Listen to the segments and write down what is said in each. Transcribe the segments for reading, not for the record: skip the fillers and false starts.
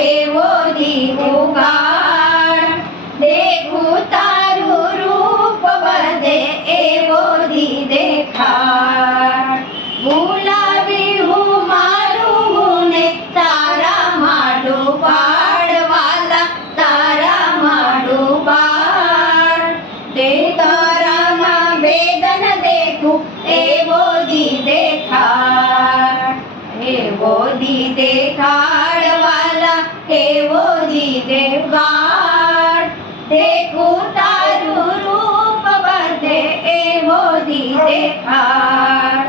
એવો દી ઉગાડ, દેખું તારું રૂપ બધે એવો દી દેખાડ. ભૂલાવી હું મારું ને તારા માડું પાડવાલા, તારા માડું પાડ. તે તારાના વેદન દેખું એવો દી દેખાડ, એવો દી દેખાડવાલા, એવો દી દેખાડ. દેખું તારું રૂપ બધે એવો દી દેખાડ.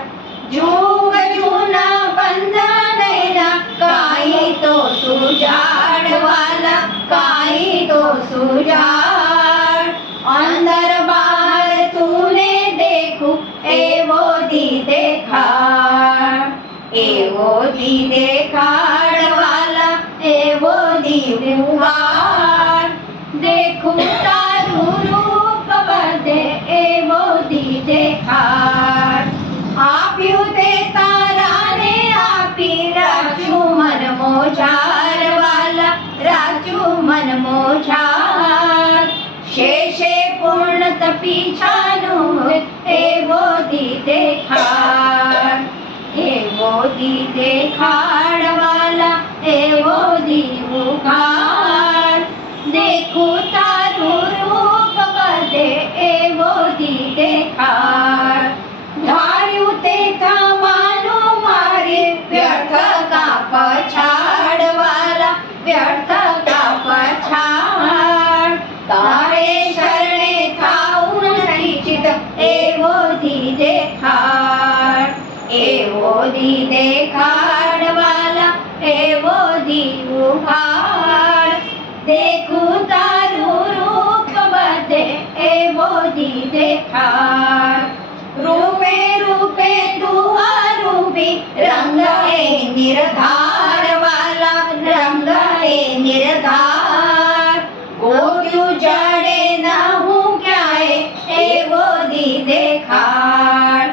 જુગ જૂના બંધનના કાંઈ તો સુજાડવાલા, કાંઈ તો સુજાડ. અંદર બહાર તુને દેખું એવો દી દેખાડ, એવો દી દેખાડવાલા, એવો દી ઉગાડ. દેખું તારું રૂપ બધે એવો દી દેખાડ. આપ્યું તે તારાને આપી રાખ્યું મન મોજારવાલા, રાખ્યું મન મોજાર. શેષે પૂર્ણ તપીછાનું એવો દી દેખાડ, એવો દી દેખાડવાલા, એવો દી ઉગાડ. દેખું તારું રૂપ બધે એવો દી દેખાડ. ધાર્યું તે થવાનું મારે વ્યર્થ કા પછાડવાલા, વ્યર્થ કા પછાડ. તારે શરણે થાવું નથી ચિત એવો દી દેખાડ, એવો દી દેખાડવાલા, એવો દી ઉગાડ. દેખું તારું રૂપ બધે એવો દી દેખાડ. રૂપે રૂપે તું અરૂપી, રંગ એ નિર્ધારવાલા, રંગ એ નિર્ધાર. ગોત્યું જડે ન હું ક્યાંય એવો દી દેખાડ,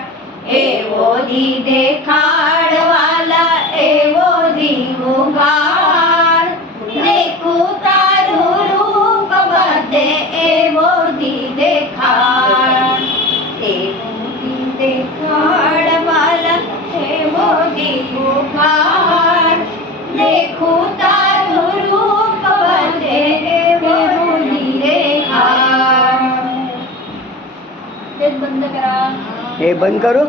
એવો દી દેખાડવાલા, એવો દી ઉગાડ. દેખું તારું રૂપ બધે એવો દી દેખાડ, એવો દી દેખાડવાલા, એવો દી ઉગાડ. દેખું તારું રૂપ બધે એવો દી દેખાડ. तेच बंद करा. हे बंद करू?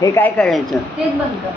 हे काय करायचं? तेच बंद कर.